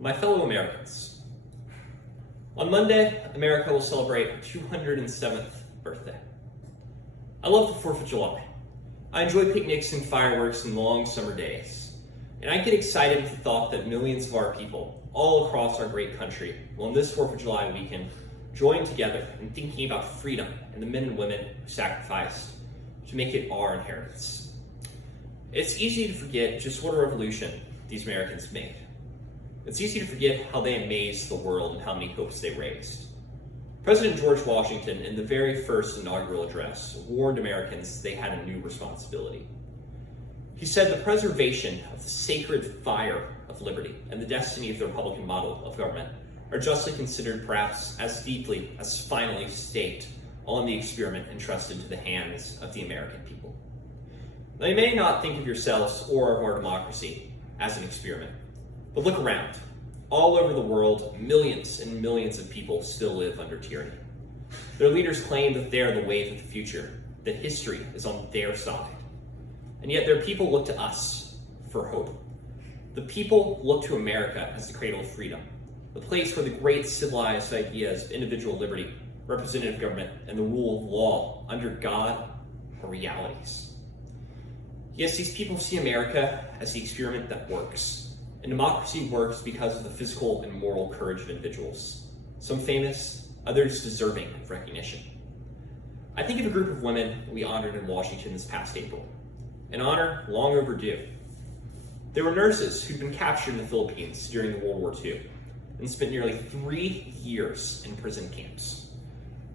My fellow Americans, on Monday, America will celebrate her 207th birthday. I love the 4th of July. I enjoy picnics and fireworks and long summer days. And I get excited with the thought that millions of our people, all across our great country, will on this 4th of July weekend join together in thinking about freedom and the men and women who sacrificed to make it our inheritance. It's easy to forget just what a revolution these Americans made. It's easy to forget how they amazed the world and how many hopes they raised. President George Washington, in the very first inaugural address, warned Americans they had a new responsibility. He said the preservation of the sacred fire of liberty and the destiny of the Republican model of government are justly considered perhaps as deeply as finally staked on the experiment entrusted to the hands of the American people. Now, you may not think of yourselves or of our democracy as an experiment, but look around. All over the world, millions and millions of people still live under tyranny. Their leaders claim that they are the wave of the future, that history is on their side. And yet their people look to us for hope. The people look to America as the cradle of freedom, the place where the great civilized ideas of individual liberty, representative government, and the rule of law under God are realities. Yes, these people see America as the experiment that works. And democracy works because of the physical and moral courage of individuals, some famous, others deserving of recognition. I think of a group of women we honored in Washington this past April, an honor long overdue. They were nurses who'd been captured in the Philippines during World War II and spent nearly 3 years in prison camps.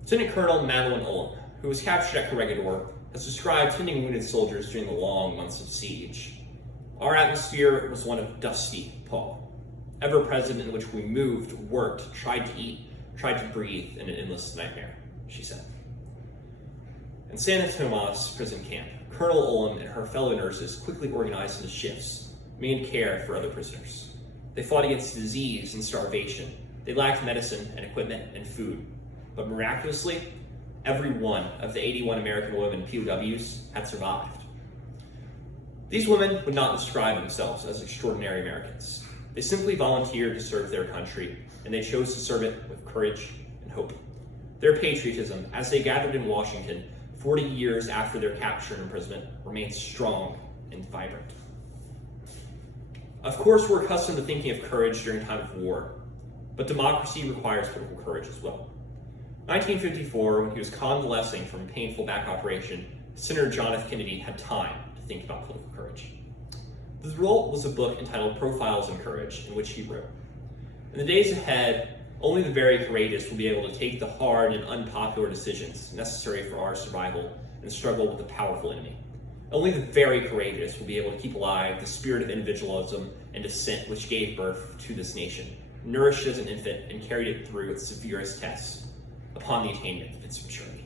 Lieutenant Colonel Madeline Ullum, who was captured at Corregidor, has described tending wounded soldiers during the long months of siege. Our atmosphere was one of dusty pall, ever present, in which we moved, worked, tried to eat, tried to breathe in an endless nightmare, she said. In San Tomas prison camp, Colonel Ullum and her fellow nurses quickly organized into shifts, made care for other prisoners. They fought against disease and starvation. They lacked medicine and equipment and food. But miraculously, every one of the 81 American women POWs had survived. These women would not describe themselves as extraordinary Americans. They simply volunteered to serve their country, and they chose to serve it with courage and hope. Their patriotism, as they gathered in Washington 40 years after their capture and imprisonment, remains strong and vibrant. Of course, we're accustomed to thinking of courage during a time of war, but democracy requires political courage as well. 1954, when he was convalescing from a painful back operation, Senator John F. Kennedy had time to think about political courage. The result was a book entitled Profiles in Courage, in which he wrote, "In the days ahead, only the very courageous will be able to take the hard and unpopular decisions necessary for our survival and struggle with a powerful enemy. Only the very courageous will be able to keep alive the spirit of individualism and dissent which gave birth to this nation, nourished as an infant and carried it through its severest tests upon the attainment of its maturity."